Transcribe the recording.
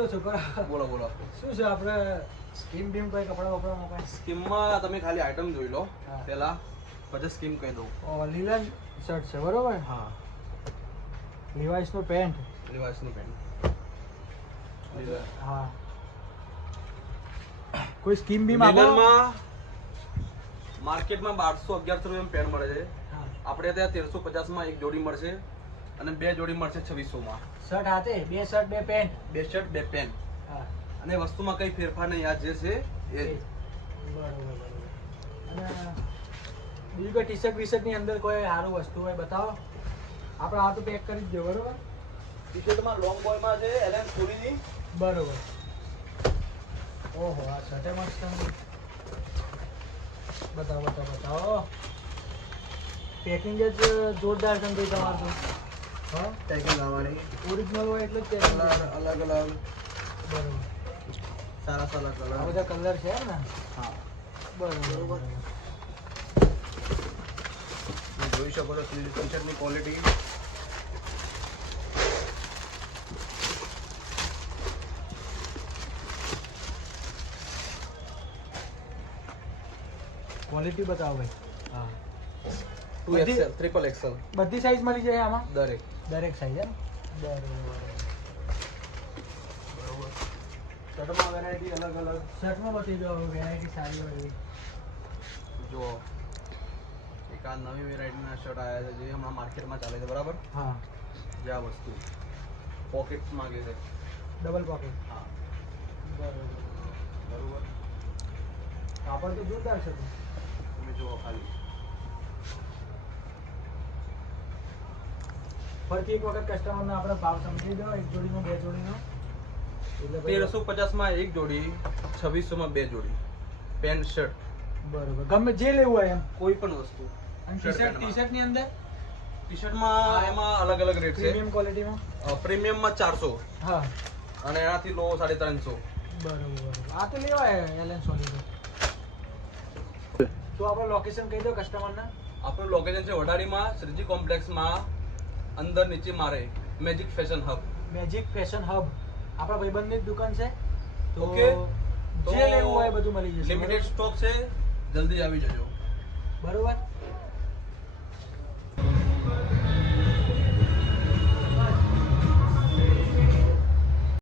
બોલો છોકરા. બોલો બોલો. શું છે આપણે સ્કીમ બીમ કોઈ કપડા વપડામાં કાંઈ? સ્કીમમાં તમે ખાલી આઈટમ જોઈ લો હા. પહેલા, પછી સ્કીમ કહી દઉં. લીલન શર્ટ છે બરોબર? હા, લિવાઇસનો પેન્ટ. લિવાઇસનું પેન્ટ. હા. કોઈ સ્કીમ બીમ આપો? લીલનમાં માર્કેટમાં 1200-1100 રૂપિયામાં પેન્ટ મળે છે. હા. આપણે ત્યાં 1350માં એક જોડી મળશે અને બે જોડી મળશે 2600માં. શર્ટ હાથે, 2 શર્ટ 2 પેન્ટ. 2 shirt 2 pant. હા. અને વસ્તુમાં કઈ ફેરફાર નહીં, આ જે છે એ જ. બરોબર. અને બીજું કોઈ ટી-શર્ટ ની અંદર કોઈ સારું વસ્તુ હોય બતાવો. આપણે આ તો પેક કરી જ દો બરોબર? ટી-શર્ટમાં લોંગ બોયમાં છે એલએન સોલીની. બરોબર. ઓહો, આ શર્ટે મસ્ત. બતાવો. પેકિંગ જ જોરદાર છે ભાઈ તમારું. હા, પેકિંગ આવવાની ઓરિજિનલ હોય એટલે જ પેકિંગ. અલગ અલગ બરોબર. સારા કલર. આ બધા કલર છે ને? હા, બરોબર. તમે જોઈ શકો છો ટી-શર્ટની ક્વોલિટી. ક્વોલિટી બતાવો ભાઈ. હા, બધી- 2XL, ટ્રિપલ XL બધી સાઈઝ મળી જાય આમાં? દરેક સાઈઝ એમ? બરોબર. શર્ટમાં વેરાયટી અલગ અલગ. શર્ટમાં બધી જો વેરાયટી સારી હોય એવી. જો એક આ નવી વેરાયટીના શર્ટ આવ્યા છે જે હમણાં માર્કેટમાં ચાલે છે, બરાબર? હા. જે આ વસ્તુ પોકેટ માંગે છે. Double pocket. હા, બરોબર. બરોબર. કાપડ તો જોરદાર છે. તમે જુઓ ખાલી. ફરીથી એક વખત કસ્ટમરને આપણે ભાવ સમજી દો, એક જોડીનો 2 જોડીનો. એટલે ભાઈ 1350માં એક જોડી, 2600માં બે જોડી પેન્ટ શર્ટ. બરોબર. ગમે જે લેવું હોય એમ. કોઈ પણ વસ્તુ. અને ટી-શર્ટ ની અંદર ટી-શર્ટમાં એમાં અલગ અલગ રેટ છે. પ્રીમિયમ ક્વોલિટીમાં. પ્રીમિયમમાં 400 હા. અને એનાથી લો 350. બરોબર. આ તો લેવાય એલએન સોલી. તો આપણે લોકેશન કહી દો કસ્ટમરને. આપણું લોકેશન છે વડાળીમાં, શ્રીજી કોમ્પ્લેક્સમાં અંદર નીચે મારે magic fashion hub. Magic fashion hub આપણા ભાઈબંધની જ દુકાન છે. તો ઓકે. જે લેવું હોય બધું મળી જશે. લિમિટેડ સ્ટોક છે, જલ્દી આવી જજો. બરોબર.